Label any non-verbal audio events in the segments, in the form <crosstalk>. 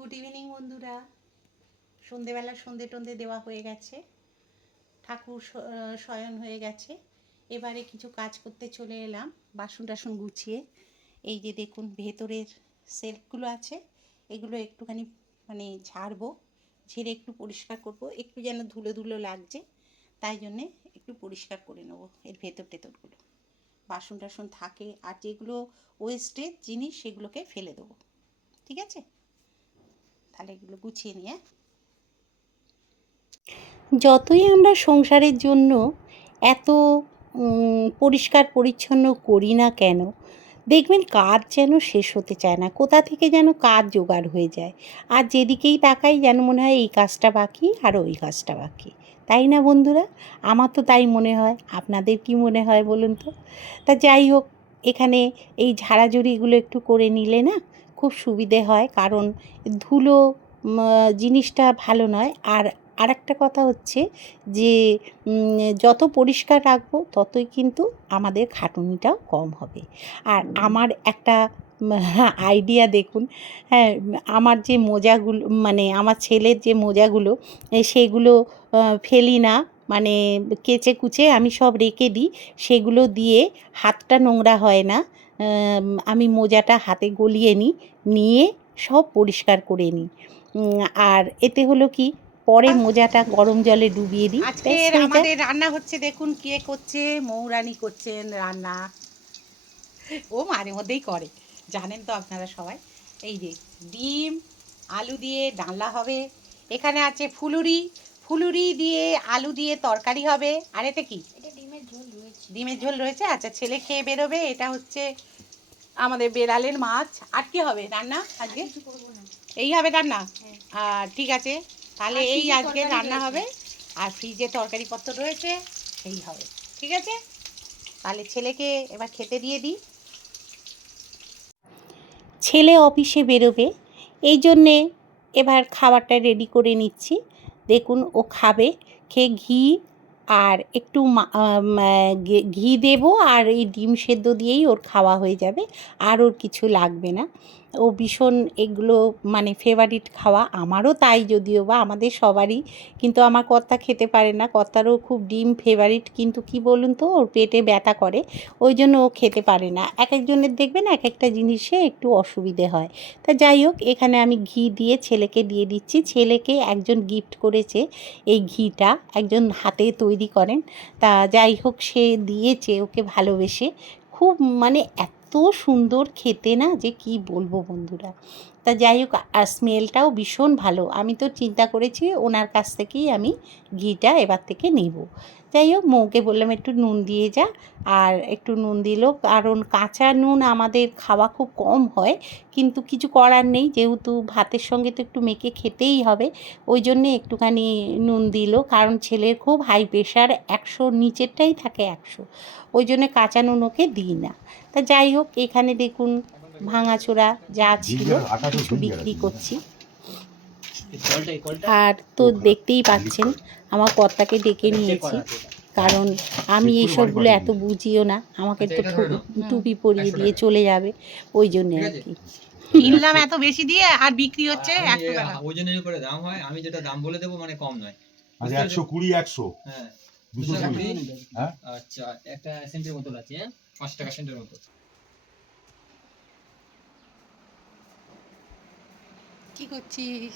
Good evening বন্ধুরা। সন্ধেবেলা সন্ধে টন্ধে দেওয়া হয়ে গেছে। ঠাকুর শয়ন হয়ে গেছে। এবারে কিছু কাজ করতে চলে এলাম, বাসন টাসন গুছিয়ে। এই যে দেখুন, ভেতরের সেলফগুলো আছে, এগুলো একটুখানি মানে ঝাড়বো, ঝেড়ে একটু পরিষ্কার করব। একটু যেন ধুলো ধুলো লাগছে, তাই জন্যে একটু পরিষ্কার করে নেব এর ভেতর টেতরগুলো। বাসন টাসন থাকে, আর যেগুলো ওয়েস্টের জিনিস সেগুলোকে ফেলে দেবো। ঠিক আছে? তাহলে এগুলো গুছিয়ে নিয়ে। যতই আমরা সংসারের জন্য এত পরিষ্কার পরিচ্ছন্ন করি না কেন, দেখবেন কাজ যেন শেষ হতে চায় না, কোথা থেকে যেন কাজ জোগাড় হয়ে যায়। আর যেদিকেই তাকাই যেন মনে হয় এই কাজটা বাকি আর ওই কাজটা বাকি। তাই না বন্ধুরা? আমার তো তাই মনে হয়। আপনাদের কি মনে হয় বলুন তো? তা যাই হোক, এখানে এই ঝাড়াঝুড়িগুলো একটু করে নিলে না খুব সুবিধে হয় কারণ ধুলো জিনিসটা ভালো নয়। আর আরেকটা কথা হচ্ছে যে যত পরিষ্কার রাখব ততই কিন্তু আমাদের খাটুনিটাও কম হবে। আর আমার একটা আইডিয়া দেখুন। হ্যাঁ আমার যে মোজাগুলো মানে আমার ছেলের যে মোজাগুলো সেগুলো ফেলি না। মানে কেচে কুচে আমি সব রেখে দিই। সেগুলো দিয়ে হাতটা নোংরা হয় না। আম, মোজাটা হাতে গলিয়ে নিই নিয়ে সব পরিষ্কার করে নিই। আর এতে হলো কি পরে মোজাটা গরম জলে ডুবিয়ে দিই। আজকে। আমাদের রান্না হচ্ছে দেখুন কে করছে মৌরানি করছেন রান্না। ও মাঝে মধ্যেই করে জানেন তো আপনারা সবাই। এই যে ডিম আলু দিয়ে ডালনা হবে এখানে আছে ফুলুরি ফুলুরি দিয়ে আলু দিয়ে তরকারি হবে। আর এতে কি? ডিমের ঝোল রয়েছে। ডিমের ঝোল রয়েছে? আচ্ছা ছেলে খেয়ে বেরোবে। এটা হচ্ছে আমাদের বেড়ালের মাছ। আর কি হবে রান্না আজকে? এই হবে রান্না? হ্যাঁ। আর ঠিক আছে তাহলে এই আজকে রান্না হবে। আর ফ্রিজে তরকারি পত্র রয়েছে সেই হবে। ঠিক আছে? তাহলে ছেলেকে এবার খেতে দিয়ে দিই। ছেলে অফিসে বেরোবে। এই জন্যে এবার খাবারটা রেডি করে নিচ্ছি। দেখুন, ও খাবে। খেয়ে ঘি আর একটু ঘি দেবো আর এই ডিম সেদ্ধ দিয়েই ওর খাওয়া হয়ে যাবে। আর ওর কিছু লাগবে না। ও ভীষণ এগুলো মানে ফেভারিট খাওয়া। আমারও তাই যদিও বা আমাদের সবারই। কিন্তু আমার কর্তা খেতে পারে না। কর্তারও খুব ডিম ফেভারিট কিন্তু কি বলুন তো, ওর পেটে ব্যথা করে। ওই জন্য ও খেতে পারে না। এক একজনের দেখবেন এক একটা জিনিসে একটু অসুবিধে হয়। তা যাই হোক, এখানে আমি ঘি দিয়ে ছেলেকে দিয়ে দিচ্ছি। ছেলেকে একজন গিফট করেছে এই ঘিটা। একজন হাতে তৈরি করেন। তা যাই হোক, সে দিয়েছে ওকে ভালোবেসে। খুব মানে এত সুন্দর খেতে না যে কি বলব বন্ধুরা। তা যাই হোক, আর স্মেলটাও ভীষণ ভালো। আমি তো চিন্তা করেছি ওনার কাছ থেকেই আমি ঘিটা এবার থেকে নেব। যাই হোক, মৌকে বললাম একটু নুন দিয়ে যা, আর একটু নুন দিল। কারণ কাঁচা নুন আমাদের খাওয়া খুব কম হয়, কিন্তু কিছু করার নেই। যেহেতু ভাতের সঙ্গে তো একটু মেখে খেতেই হবে, ওই জন্যে একটুখানি নুন দিল। কারণ ছেলের খুব হাই প্রেশার একশো নিচেরটাই থাকে একশো। ওই জন্যে কাঁচা নুন ওকে দিই না। তা যাই হোক, এখানে দেখুন ভাঙাচোরা যা ছিল কিছু বিক্রি করছি। আর তো দেখতেই পাচ্ছেন আমার কর্তাকে ডেকে নিয়েছি। কারণ আমি এই সবগুলো এত বুঝিও না আমাকে তো টুপি পরিয়ে দিয়ে চলে যাবে ওই জন্যে আর কি। কিনলাম এত বেশি দিয়ে আর বিক্রি হচ্ছে ওজনের উপরে দাম হয় আমি যেটা দাম বলে দেবো মানে কম নয়। আচ্ছা একশো কুড়ি একশো। হ্যাঁ। হ্যাঁ? আচ্ছা একটা সেন্টের বোতল আছে হ্যাঁ? পাঁচ টাকা সেন্টের মতো কি করছিস?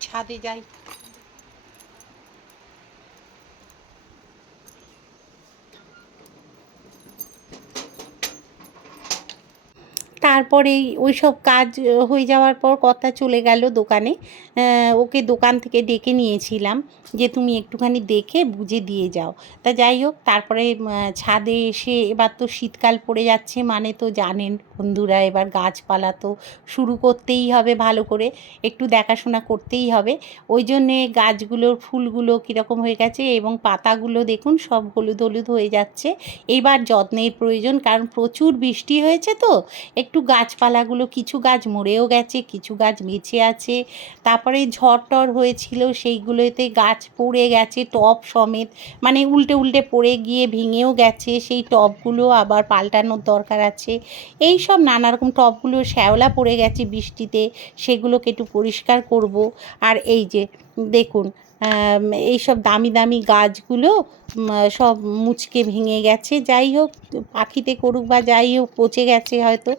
ছাদে যাই। তারপরেই ওই সব কাজ হয়ে যাওয়ার পর কর্তা চলে গেল দোকানে। ওকে দোকান থেকে ডেকে নিয়েছিলাম যে, তুমি একটুখানি দেখে বুঝে দিয়ে যাও। তা যাই হোক, তারপরে ছাদে এসে এবার তো শীতকাল পড়ে যাচ্ছে মানে তো জানেন বন্ধুরা, এবার গাছপালা তো শুরু করতেই হবে ভালো করে, একটু দেখাশোনা করতেই হবে। ওই জন্যে গাছগুলোর ফুলগুলো কীরকম হয়ে গেছে এবং পাতাগুলো দেখুন, সব হলুদ হলুদ হয়ে যাচ্ছে। এবার যত্নের প্রয়োজন, কারণ প্রচুর বৃষ্টি হয়েছে তো, একটু গাছপালাগুলো, কিছু গাছ মরেও গেছে, কিছু গাছ বেঁচে আছে। তারপরে ঝড় টর হয়েছিল, সেইগুলোতে গাছ পড়ে গেছে টব সমেত। মানে উল্টে উল্টে পড়ে গিয়ে ভেঙেও গেছে, সেই টবগুলো আবার পাল্টানোর দরকার আছে। এই সব নানা রকম টবগুলো শ্যাওলা পড়ে গেছে বৃষ্টিতে, সেগুলোকে একটু পরিষ্কার করব। আর এই যে, দেখুন আম, এই সব দামি দামি গাছগুলো সব মুচকে ভেঙে গেছে। যাই হোক পাখিতে করুক বা যাই হোক পচে গেছে হয়তো।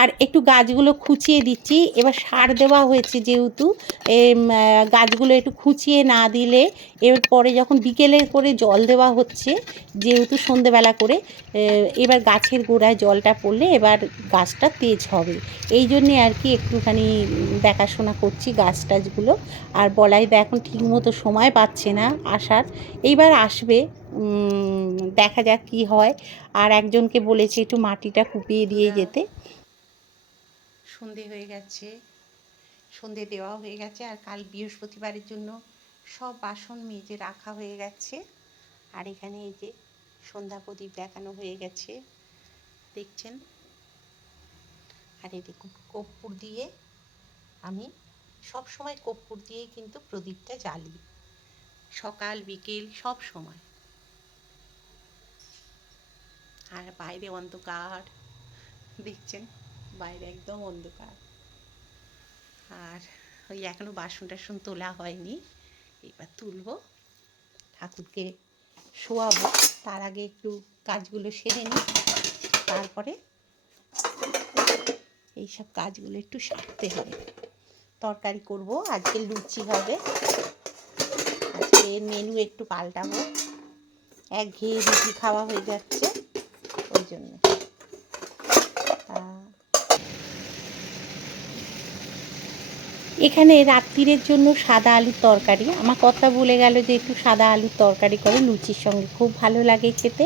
আর একটু গাছগুলো খুঁচিয়ে দিচ্ছি। এবার সার দেওয়া হয়েছে যেহেতু গাছগুলো একটু খুঁচিয়ে না দিলে এর পরে যখন বিকেলে করে জল দেওয়া হচ্ছে যেহেতু সন্ধেবেলা করে এবার গাছের গোড়ায় জলটা পড়লে এবার গাছটা তেজ হবে। এই জন্যে আর কি একটুখানি দেখাশোনা করছি গাছ টাছগুলো। আর বলাই এখন ঠিকমতো সময় পাচ্ছে না আসার। এইবার আসবে দেখা যাক কি হয়। আর একজনকে বলেছে একটু মাটিটা কুপিয়ে দিয়ে যেতে। সন্ধে হয়ে গেছে সন্ধে দেওয়া হয়ে গেছে। আর কাল বৃহস্পতিবারের জন্য সব বাসন মেজে রাখা হয়ে গেছে। আর এখানে এই যে সন্ধ্যা প্রদীপ দেখানো হয়ে গেছে দেখছেন? আর এই দেখুন কর্পূর দিয়ে আমি সব সময় কর্পূর দিয়েই কিন্তু প্রদীপটা জ্বালি। সকাল, বিকেল সব সময় আর বাইরে অন্ধকার। দেখছেন? বাইরে একদম অন্ধকার। আর ওই এখনও বাসন টাসন তোলা হয়নি। এবার তুলবো, ঠাকুরকে শোয়াবো। তার আগে একটু কাজগুলো সেরে নিই। তারপরে এইসব কাজগুলো একটু সারতে হবে। তরকারি করব। আজকে লুচি হবে। আজকে মেনু একটু পাল্টাবো। এক ঘেয়ে রুটি খাওয়া হয়ে যাচ্ছে, ওই জন্য। এখানে রাত্রিরের জন্য সাদা আলুর তরকারি। আমার কথা বলে গেল যে একটু সাদা আলুর তরকারি করে লুচির সঙ্গে খুব ভালো লাগে খেতে।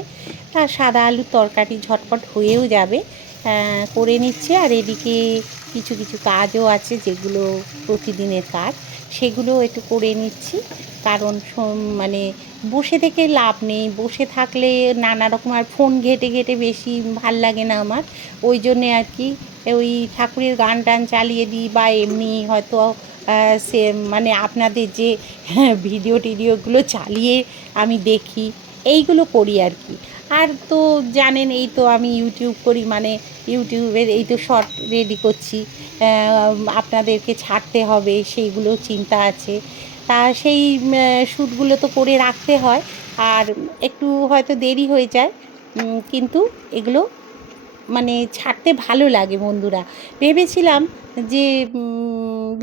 তা সাদা আলুর তরকারি ঝটপট হয়েও যাবে। করে নিচ্ছে আর এদিকে কিছু কিছু কাজও আছে যেগুলো প্রতিদিনের কাজ। সেগুলো একটু করে নিচ্ছি। কারণ মানে বসে থেকে লাভ নেই। বসে থাকলে নানা রকম আর ফোন ঘেটে ঘেটে বেশি ভালো লাগে না আমার। ওই জন্যে আর কি ওই ঠাকুরের গান টান চালিয়ে দিই বা এমনি হয়তো সে মানে আপনাদের যে ভিডিও টিডিওগুলো চালিয়ে আমি দেখি। এইগুলো করি আর কি। আর তো জানেন, এই তো আমি ইউটিউব করি মানে ইউটিউবের এই তো শর্ট রেডি করছি। আপনাদেরকে ছাড়তে হবে, সেইগুলো চিন্তা আছে। তা সেই শ্যুটগুলো তো করে রাখতে হয়, আর একটু হয়তো দেরি হয়ে যায় কিন্তু এগুলো মানে ছাড়তে ভালো লাগে বন্ধুরা। ভেবেছিলাম যে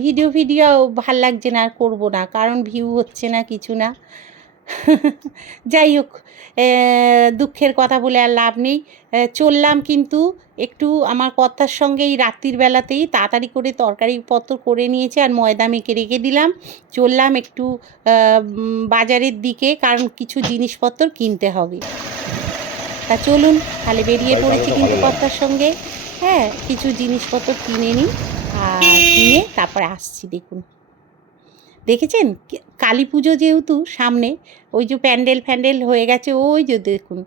ভিডিও ভিডিও ভালো লাগছে না, আর করব না, কারণ ভিউ হচ্ছে না, কিছু না। <laughs> যাই হোক দুঃখের কথা বলে আর লাভ নেই। চললাম কিন্তু একটু আমার কর্তার সঙ্গে এই রাত্রির বেলাতেই তাড়াতাড়ি করে তরকারিপত্র করে নিয়েছে আর ময়দা মেখে রেখে দিলাম। চললাম একটু বাজারের দিকে কারণ কিছু জিনিসপত্র কিনতে হবে। তা চলুন তাহলে বেরিয়ে পড়েছি কিন্তু কর্তার সঙ্গে। হ্যাঁ কিছু জিনিসপত্র কিনে নিই আর কিনে তারপরে আসছি দেখুন। দেখেছেন? কালী পুজো যেহেতু সামনে, ওই যে প্যান্ডেল ফ্যান্ডেল হয়ে গেছে, ওই যে দেখুন।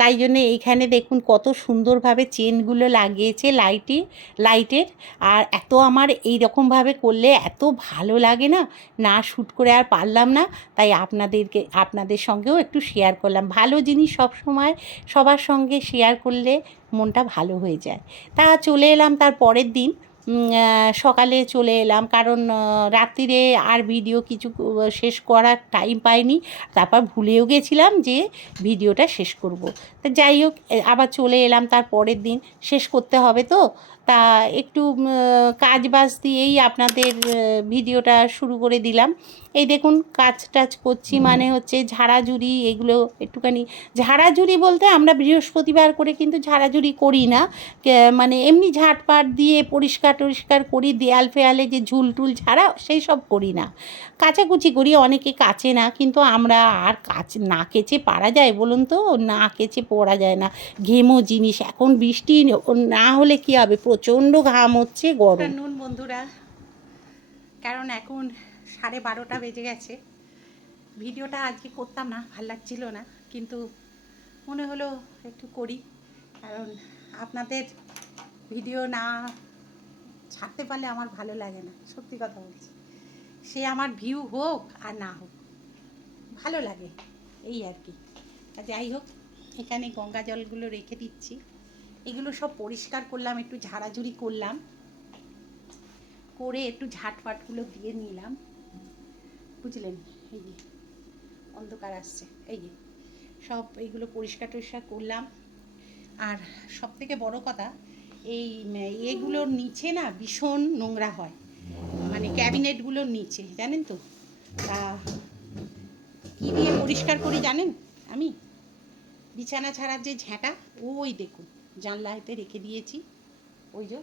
তাই জন্য এইখানে দেখুন কত সুন্দরভাবে চেনগুলো লাগিয়েছে লাইটে, লাইটের। আর এত আমার এই রকমভাবে করলে এত ভালো লাগে না? না শ্যুট করে আর পারলাম না। তাই আপনাদেরকে, আপনাদের সঙ্গেও একটু শেয়ার করলাম। ভালো জিনিস সব সময় সবার সঙ্গে শেয়ার করলে মনটা ভালো হয়ে যায়। তা চলে এলাম তার পরের দিন। সকালে চলে এলাম। কারণ রাত্রিরে আর ভিডিও কিছু শেষ করার টাইম পাইনি। তারপর ভুলেও গেছিলাম যে ভিডিওটা শেষ করব। তা যাই হোক আবার চলে এলাম তার পরের দিন। শেষ করতে হবে তো? তা একটু কাজ বাজ দিয়েই আপনাদের ভিডিওটা শুরু করে দিলাম। এই দেখুন কাজ টাজ করছি মানে হচ্ছে ঝাড়াঝুড়ি এগুলো একটুখানি ঝাড়াঝুড়ি বলতে আমরা বৃহস্পতিবার করে কিন্তু ঝাড়াঝুড়ি করি না। মানে এমনি ঝাঁটপাট দিয়ে পরিষ্কার টরিষ্কার করি দেয়াল ফেয়ালে যে ঝুল টুল ঝাড়া সেই সব করি না। কাচাকুচি করি, অনেকে কাচে না, কিন্তু আমরা আর কাচ, না কেচে পারা যায় বলুন তো? না কেচে পড়া যায় না। ঘেমো জিনিস, এখন বৃষ্টি না হলে কি হবে? প্রচণ্ড ঘাম হচ্ছে, গরম। নুন বন্ধুরা, কারণ এখন সাড়ে বারোটা বেজে গেছে। ভিডিওটা আজকে করতাম না, ভালো লাগছিল না, কিন্তু মনে হলো একটু করি, কারণ আপনাদের ভিডিও না ছাড়তে পারলে আমার ভালো লাগে না, সত্যি কথা বলছি। সে আমার ভিউ হোক আর না হোক। ভালো লাগে, এই আর কি। যাই হোক, এখানে গঙ্গা জলগুলো রেখে দিচ্ছি। এগুলো সব পরিষ্কার করলাম, একটু ঝাড়াঝুড়ি করলাম। করে একটু ঝাটপাটগুলো দিয়ে নিলাম। বুঝলেন? এই যে, অন্ধকার আসছে। এই যে, সব এইগুলো পরিষ্কার টরিষ্কার করলাম। আর সব থেকে বড় কথা, এই এগুলোর নিচে না ভীষণ নোংরা হয়। মানে ক্যাবিনেটগুলোর নিচে, জানেন তো? তা কী দিয়ে পরিষ্কার করি জানেন? আমি? বিছানা ছাড়ার যে ঝ্যাঁটা ওই দেখুন জানলাতে রেখে দিয়েছি। ওই যে,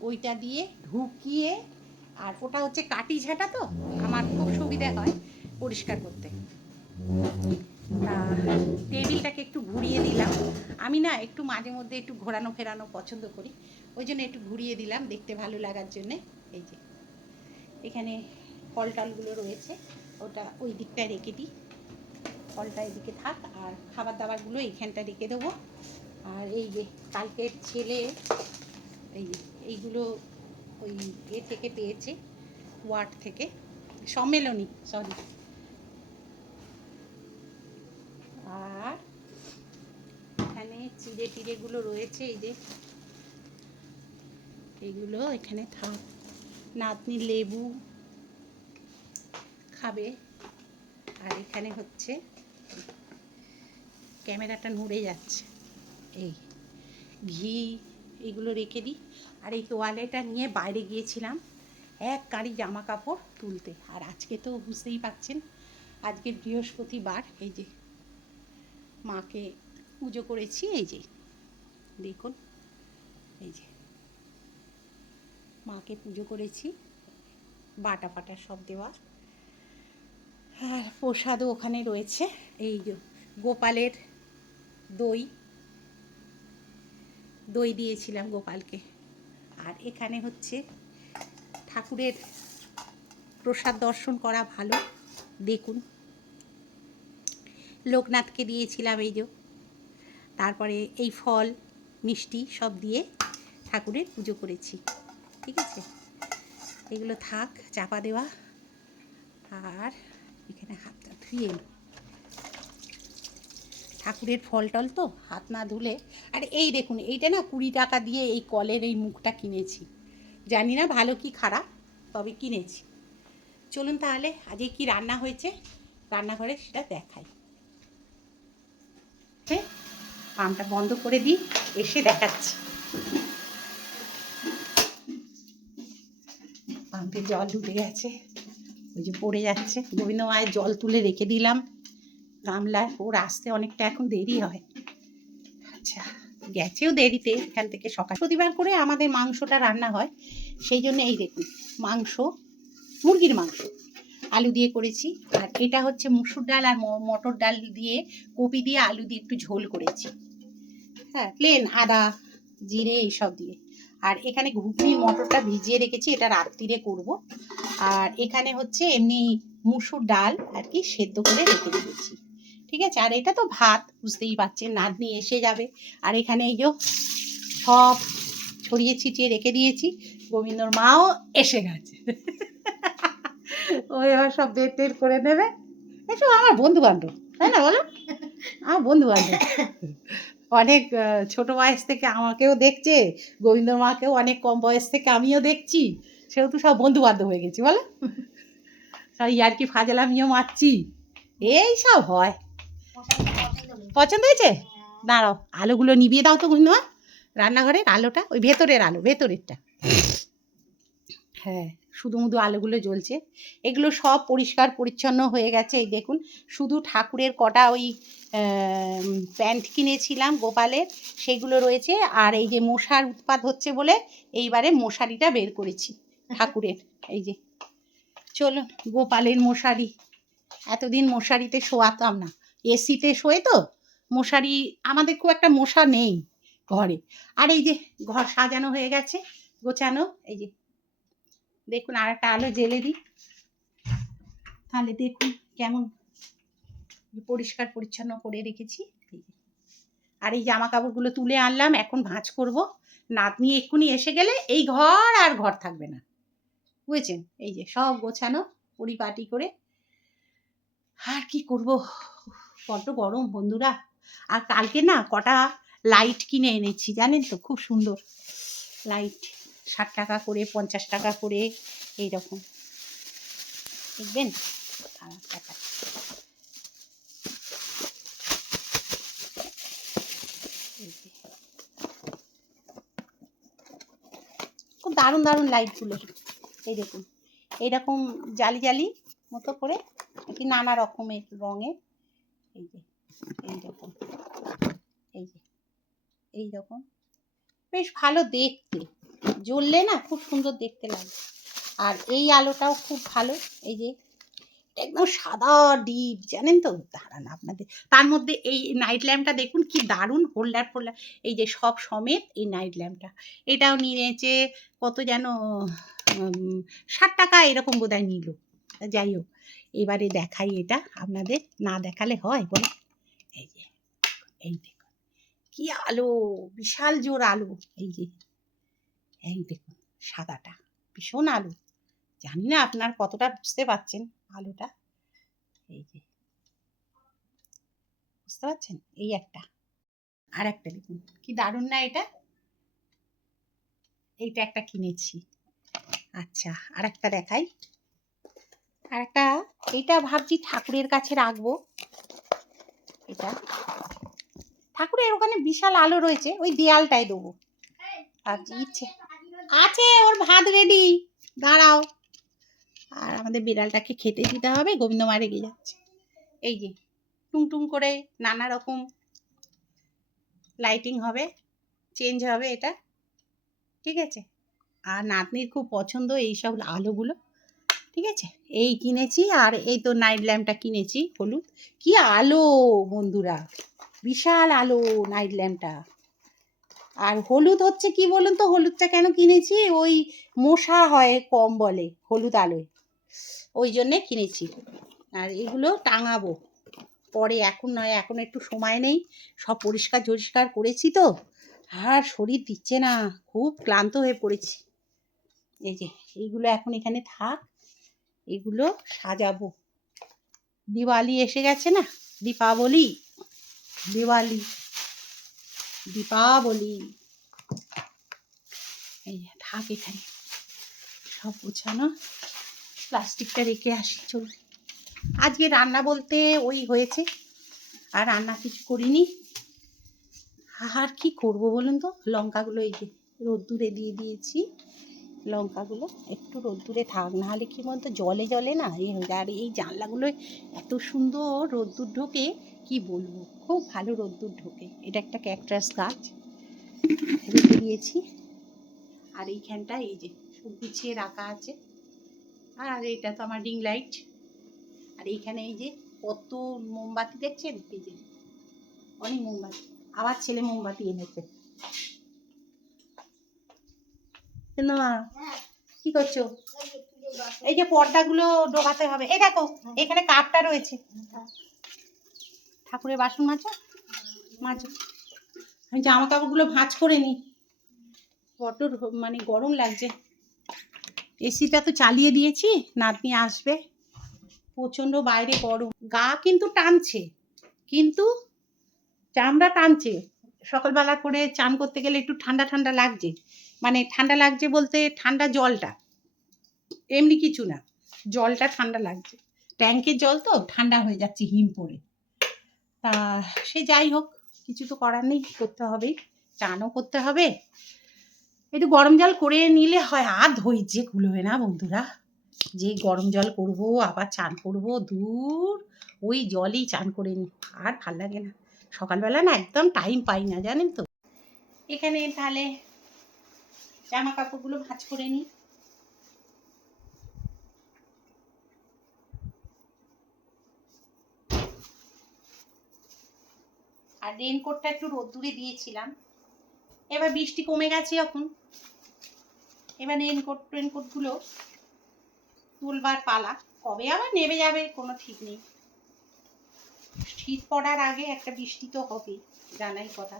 ওইটা দিয়ে ঢুকিয়ে, আর ওটা হচ্ছে কাটি ঝাঁটা তো, আমার খুব সুবিধা হয় পরিষ্কার করতে। তা টেবিলটাকে একটু ঘুরিয়ে দিলাম। আমি না একটু মাঝে মধ্যে একটু ঘোরানো ফেরানো পছন্দ করি। ওই জন্য একটু ঘুরিয়ে দিলাম দেখতে ভালো লাগার জন্যে। এই যে এখানে ফল টলগুলো রয়েছে। ওটা ওই দিকটায় রেখে দিই। ফলটা এদিকে থাক আর খাবার দাবারগুলো এইখানটা রেখে দেবো। আর এই যে কালকের ছেলে, এই এইগুলো ওই এ থেকে পেয়েছে ওয়ার্ড থেকে। সম্মেলনী সরি আর এখানে চিড়ে টিড়েগুলো রয়েছে, এই যে। এইগুলো এখানে থাক। নাতনি লেবু খাবে। আর এখানে হচ্ছে ক্যামেরাটা নড়ে যাচ্ছে। এই ঘি এগুলো রেখে দিই। আর এই তোয়ালেটা নিয়ে বাইরে গিয়েছিলাম এক কারি জামা কাপড় তুলতে। আর আজকে তো বুঝতেই পারছেন, আজকে বৃহস্পতিবার, এই যে মাকে পুজো করেছি, এই যে দেখুন, এই যে মাকে পুজো করেছি। বাটা ফাটা সব দেওয়া আর প্রসাদও ওখানে রয়েছে। এই গোপালের দই। দই দিয়েছিলাম গোপালকে। আর এখানে হচ্ছে ঠাকুরের প্রসাদ দর্শন করা ভালো। দেখুন। লোকনাথকে দিয়েছিলাম এই যে। তারপরে এই ফল, মিষ্টি সব দিয়ে ঠাকুরের পুজো করেছি। ঠিক আছে? এগুলো থাক, চাপা দেওয়া। আর এখানে হাতটা ধুয়ে ঠাকুরের ফল টল তো, হাত না ধুলে। আর এই দেখুন, এইটা না কুড়ি টাকা দিয়ে এই কলের এই মুখটা কিনেছি। জানি না ভালো কি খারাপ, তবে কিনেছি। চলুন তাহলে, আজকে কি রান্না হয়েছে? রান্নাঘরে সেটা দেখাই। পাম্পটা বন্ধ করে দিই, এসে দেখাচ্ছি। জল ঢুকে গেছে। ওই যে পড়ে যাচ্ছে। গোবিন্দ মায়ের জল তুলে রেখে দিলাম। গামলায় ওর আসতে অনেকটা এখন দেরি হয়। আচ্ছা গেছেও দেরিতে এখান থেকে সকাল। প্রতিবার করে আমাদের মাংসটা রান্না হয়। সেই জন্য এই দেখুন, মাংস, মুরগির মাংস, আলু দিয়ে করেছি। আর এটা হচ্ছে মুসুর ডাল আর মটর ডাল দিয়ে কপি দিয়ে আলু দিয়ে একটু ঝোল করেছি। হ্যাঁ প্লেন আদা, জিরে এইসব দিয়ে। আর এখানে ঘুগনির মটরটা ভিজিয়ে রেখেছি, এটা রাত্রিরে করব। আর এখানে হচ্ছে এমনি মুসুর ডাল আর কি সেদ্ধ করে রেখে দিয়েছি। ঠিক আছে? আর এটা তো ভাত, বুঝতেই পারছেন, নাতনি এসে যাবে। আর এখানে এই যে সব ছড়িয়ে ছিটিয়ে রেখে দিয়েছি, গোবিন্দর মাও এসে গেছে। ও এবার সব বের টের করে নেবে। এসব আমার বন্ধু বান্ধব তাই না বলো? আমার বন্ধু বান্ধব অনেক ছোট বয়স থেকে আমাকেও দেখছে গোবিন্দর মাকেও অনেক কম বয়স থেকে আমিও দেখছি, সেহেতু সব বন্ধু বান্ধব হয়ে গেছি, বলো। সব ইয়ার কি ফাজলামিও মারছি, এই সব হয়। পছন্দ হয়েছে? দাঁড়াও, আলোগুলো নিবিয়ে দাও তো গোবিন্দমা রান্নাঘরের আলোটা, ওই ভেতরের আলো, ভেতরেরটা। হ্যাঁ। শুধু মুধু আলোগুলো জ্বলছে। এগুলো সব পরিষ্কার পরিচ্ছন্ন হয়ে গেছে। এই দেখুন, শুধু ঠাকুরের কটা ওই প্যান্ট কিনেছিলাম গোপালের, সেগুলো রয়েছে। আর এই যে মশার উৎপাত হচ্ছে বলে এইবারে মশারিটা বের করেছি ঠাকুরের। এই যে, চলো গোপালের মশারি। এতদিন মশারিতে শোয়াতাম না। এসিতে শোয়ে তো, মশারি, আমাদের খুব একটা মশা নেই ঘরে। আর এই যে ঘর সাজানো হয়ে গেছে, গোছানো, এই যে দেখুন আর একটা আলো জেলে দিই। তাহলে দেখুন কেমন পরিষ্কার পরিচ্ছন্ন করে রেখেছি। আর এই জামা কাপড়গুলো তুলে আনলাম, এখন ভাঁজ করব। নাতনি এক্ষুনি এসে গেলে এই ঘর আর ঘর থাকবে না। বুঝেছেন? এই যে সব গোছানো, পরিপাটি করে। আর কি করব? বড্ড গরম বন্ধুরা। আর কালকে না কটা লাইট কিনে এনেছি, জানেন তো? খুব সুন্দর লাইট ষাট টাকা করে, পঞ্চাশ টাকা করে, এইরকম। দেখবেন। এই যে। খুব দারুণ দারুণ লাইটগুলো এই দেখুন। এইরকম জালি জালি মতো করে কি নানা রকমের রঙের। এই যে, এই রকম এই যে, এই রকম। বেশ ভালো দেখতে। জ্বললে না খুব সুন্দর দেখতে লাগে। আর এই আলোটাও খুব ভালো। এই যে একদম সাদা ডিপ, জানেন তো? দাঁড়ান আপনাদের। তার মধ্যে এই নাইট ল্যাম্পটা দেখুন, কি দারুণ হোল্ডার ফোল্ডার। এই যে সব সমেত এই নাইট ল্যাম্পটা এটাও নিয়েছে কত যেন ষাট টাকা এরকম বোধহয় নিল। যাই হোক, এবারে দেখাই এটা। আপনাদের না দেখালে হয় বলে। এই যে, এই কি আলো, বিশাল জোর আলো। এই যে, এই দেখুন, সাদাটা, ভীষণ আলো। জানি না আপনার কতটা বুঝতে পারছেন আলোটা। এই যে, বুঝতে পারছেন? এই একটা। আর একটা দেখুন, কি দারুণ না এটা? এইটা একটা কিনেছি। আচ্ছা আর একটা দেখাই। আর একটা এইটা ভাবছি ঠাকুরের কাছে রাখব। এটা। ঠাকুরের ওখানে বিশাল আলো রয়েছে, ওই দেয়ালটায় দেবো। আর ইচ্ছে। আছে, ওর ভাত রেডি দাঁড়াও। আর আমাদের বিড়ালটাকে খেতে দিতে হবে গোবিন্দমা রেগে যাচ্ছে। এই যে টুং করে নানা রকম লাইটিং হবে চেঞ্জ হবে এটা। ঠিক আছে? আর নাতনির খুব পছন্দ এই সব আলোগুলো। ঠিক আছে? এই কিনেছি, আর এই তো নাইট ল্যাম্পটা কিনেছি, হলুদ। কি আলো বন্ধুরা! বিশাল আলো নাইট ল্যাম্পটা আর হলুদ হচ্ছে কি বলুন তো? হলুদটা কেন কিনেছি? ওই মশা হয় কম বলে, হলুদ আলোয়। ওই জন্যে কিনেছি। আর এগুলো টাঙাবো। পরে এখন নয়, এখন একটু সময় নেই। সব পরিষ্কার টরিষ্কার করেছি তো। আর শরীর দিচ্ছে না, খুব ক্লান্ত হয়ে পড়েছি। এই যে, এইগুলো এখন এখানে থাক, এগুলো সাজাবো। দিওয়ালি এসে গেছে না? দীপাবলি। দিওয়ালি, দীপাবলি। এই থাক এখানে। সব গোছানো। প্লাস্টিকটা রেখে আসি, চলুন। আজকে রান্না বলতে ওই হয়েছে। আর রান্না কিছু করিনি। আর কি করব বলুন তো? লঙ্কাগুলো এই যে, রোদ্দুরে দিয়ে দিয়েছি। লঙ্কাগুলো একটু রোদ্দুরে থাক, নাহলে কি বলতো? জলে জলে না এ হয়ে যায়। আর এই জানলাগুলোয় এত সুন্দর রোদ্দুর ঢোকে। কি বলব? খুব ভালো রোদ্দুর ঢোকে। এটা একটা ক্যাকটাস গাছ। রেখে দিয়েছি আর এইখানটা এই যে সব গুছিয়ে রাখা আছে। আর এটা তো আমার রিং লাইট আর এইখানে এই যে কত মোমবাতি দেখছেন? এই যে অনেক মোমবাতি। আবার ছেলে মোমবাতি এনেছে। কি করছ? এই যে পর্দাগুলো ডোবাতে হবে। এই দেখো, এখানে কাপটা রয়েছে। ঠাকুরের বাসন মাজো মাজো। আমি জামা কাপড়গুলো ভাঁজ করে নিই। বড্ড মানে গরম লাগছে। এসিটা তো চালিয়ে দিয়েছি, নাতনি আসবে। প্রচণ্ড বাইরে গরম। গা কিন্তু টানছে, কিন্তু চামড়া টানছে। সকালবেলা করে চান করতে গেলে একটু ঠান্ডা ঠান্ডা লাগছে। মানে ঠান্ডা লাগছে বলতে ঠান্ডা জলটা। এমনি কিছু না, জলটা ঠান্ডা লাগছে। ট্যাঙ্কের জল তো ঠান্ডা হয়ে যাচ্ছে হিম পড়ে। তা সে যাই হোক, কিছু তো করার নেই করতে হবেই চানও করতে হবে। একটু গরম জল করে নিলে হয়, আর ধৈর্য কুলোবে না বন্ধুরা। যে গরম জল করব, আবার চান করব, দূর ওই জলই চান করে নি, আর ভালো লাগে না। সকালবেলা না একদম টাইম পাই না, জানেন তো? এখানে তাহলে জামা কাপড়গুলো ভাঁজ করে নিই আর রেনকোটটা একটু রোদ্দুরে দিয়েছিলাম। এবার বৃষ্টি কমে গেছে এখন। এবার রেনকোট রেনকোটগুলো তুলবার পালা। কবে আবার নেমে যাবে কোনো ঠিক নেই। শীত পড়ার আগে একটা বৃষ্টি তো হবেই, জানাই কথা।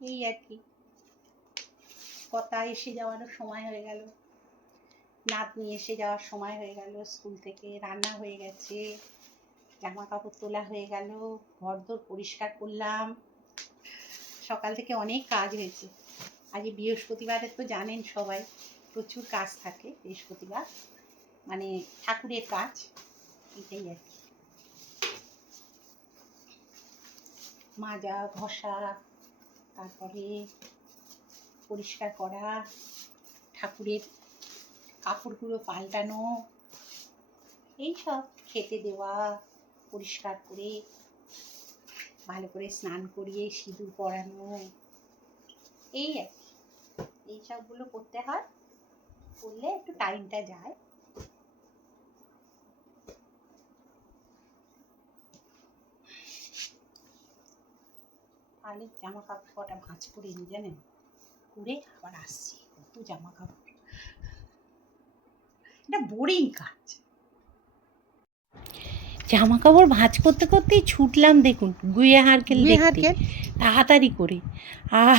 এই আর কি। কথা এসে যাওয়ারও সময় হয়ে গেল। নাতনি এসে যাওয়ার সময় হয়ে গেল। স্কুল থেকে রান্না হয়ে গেছে। জামা কাপড় তোলা হয়ে গেল, ঘরদোর পরিষ্কার করলাম। সকাল থেকে অনেক কাজ হয়েছে। আজকে বৃহস্পতিবারে তো জানেন সবাই, প্রচুর কাজ থাকে বৃহস্পতিবার। মানে ঠাকুরের কাজ, এটাই আর কি। মাজা, ঘষা, তারপরে পরিষ্কার করা, ঠাকুরের কাপড়গুলো পাল্টানো, এইসব খেতে দেওয়া পরিষ্কার করে, ভালো করে স্নান করিয়ে, সিঁদুর পরানো, এই আর কি। এই সবগুলো করতে হয়, করলে একটু টাইমটা যায়। তাহলে জামা কাপড় কটা ভাঁজ করে নি জানেন? করে আবার আসছি কত জামা কাপড় এটা বোরিং কাজ। জামা কাপড় ভাঁজ করতে করতেই ছুটলাম দেখুন গুয়ে হারকেল দেখতে। তাড়াতাড়ি করে। আর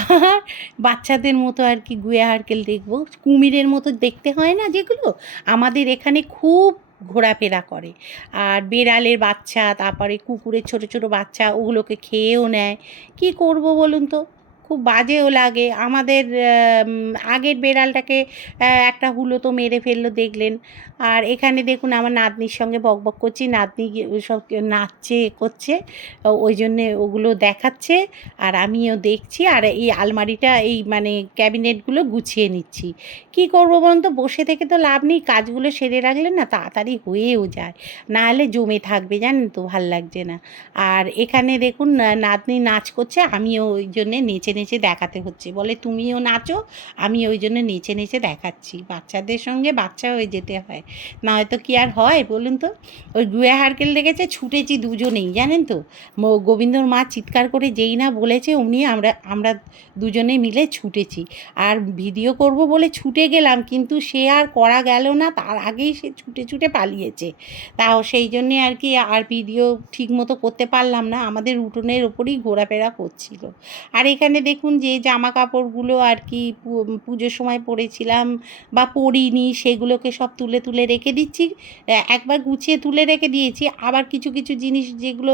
বাচ্চাদের মতো আর কি গুয়ে হারকেল দেখব। কুমিরের মতো দেখতে হয় না যেগুলো? আমাদের এখানে খুব ঘোরাফেরা করে। আর বেড়ালের বাচ্চা তারপরে কুকুরের ছোট ছোট বাচ্চা ওগুলোকে খেয়েও নেয়। কি করব বলুন তো? খুব বাজেও লাগে। আমাদের আগের বেড়ালটাকে একটা হুলো তো মেরে ফেলল দেখলেন। আর এখানে দেখুন আমার নাতনির সঙ্গে বক বক করছি, নাতনি সব নাচছে করছে ওই জন্যে ওগুলো দেখাচ্ছে, আর আমিও দেখছি, আর এই আলমারিটা, এই মানে ক্যাবিনেটগুলো গুছিয়ে নিচ্ছি। কি করব বলুন তো, বসে থেকে তো লাভ নেই, কাজগুলো সেরে রাখলে না তাড়াতাড়ি হয়েও যায়। নাহলে জমে থাকবে, জানেন তো, ভালো লাগছে না। আর এখানে দেখুন নাতনি নাচ করছে, আমিও ওই জন্যে নেচে নেচে দেখাতে হচ্ছে। বলে, তুমিও নাচো, আমি ওই জন্য নেচে নেচে দেখাচ্ছি। বাচ্চাদের সঙ্গে বাচ্চা হয়ে যেতে হয়। না হয়তো কি আর হয় বলুন তো? ওই গুয়া হারকেল দেখেছে, ছুটেছি দুজনেই, জানেন তো? গোবিন্দর মা চিৎকার করে যেই না বলেছে অমনি আমরা আমরা দুজনে মিলে ছুটেছি। আর ভিডিও করব বলে ছুটে গেলাম, কিন্তু সে আর করা গেল না, তার আগেই সে ছুটে ছুটে পালিয়েছে। তাও সেই জন্যে আর কি আর ভিডিও ঠিক মতো করতে পারলাম না, আমাদের উঠোনের ওপরেই ঘোরাফেরা করছিল। আর এখানে দেখুন যে জামা কাপড়গুলো আর কি পুজোর সময় পরেছিলাম বা পরিনি সেগুলোকে সব তুলে তুলে রেখে দিচ্ছি। একবার গুছিয়ে তুলে রেখে দিয়েছি। আবার কিছু কিছু জিনিস যেগুলো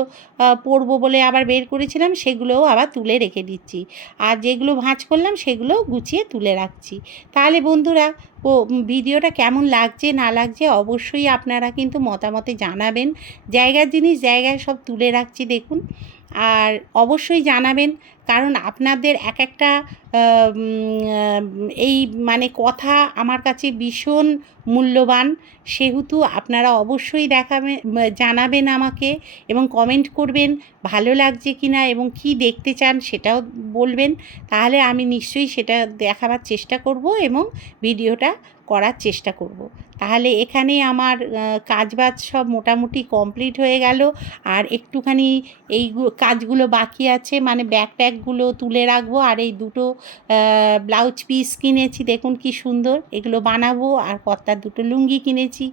পরবো বলে আবার বের করেছিলাম সেগুলোও আবার তুলে রেখে দিচ্ছি। আর যেগুলো ভাঁজ করলাম সেগুলো গুছিয়ে তুলে রাখছি। তাহলে বন্ধুরা ও ভিডিওটা কেমন লাগছে, না লাগছে অবশ্যই আপনারা কিন্তু মতামতে জানাবেন। জায়গার জিনিস জায়গায় সব তুলে রাখছি, দেখুন। আর অবশ্যই জানাবেন, কারণ আপনাদের এক একটা এই মানে কথা আমার কাছে ভীষণ মূল্যবান। সেহেতু আপনারা অবশ্যই দেখাবেন জানাবেন আমাকে এবং কমেন্ট করবেন, ভালো লাগছে কি না এবং কি দেখতে চান সেটাও বলবেন। তাহলে আমি নিশ্চয়ই সেটা দেখাবার চেষ্টা করব এবং ভিডিওটা করার চেষ্টা করব। তাহলে এখানে আমার কাজ কাজবাজ সব মোটামুটি কমপ্লিট হয়ে গেল। আর একটুখানি এই কাজগুলো বাকি আছে। মানে ব্যাগ ট্যাগগুলো তুলে রাখব। আর এই দুটো ব্লাউজ পিস কিনেছি। দেখুন কি সুন্দর। এগুলো বানাবো। আর কর্তার দুটো লুঙ্গি কিনেছি।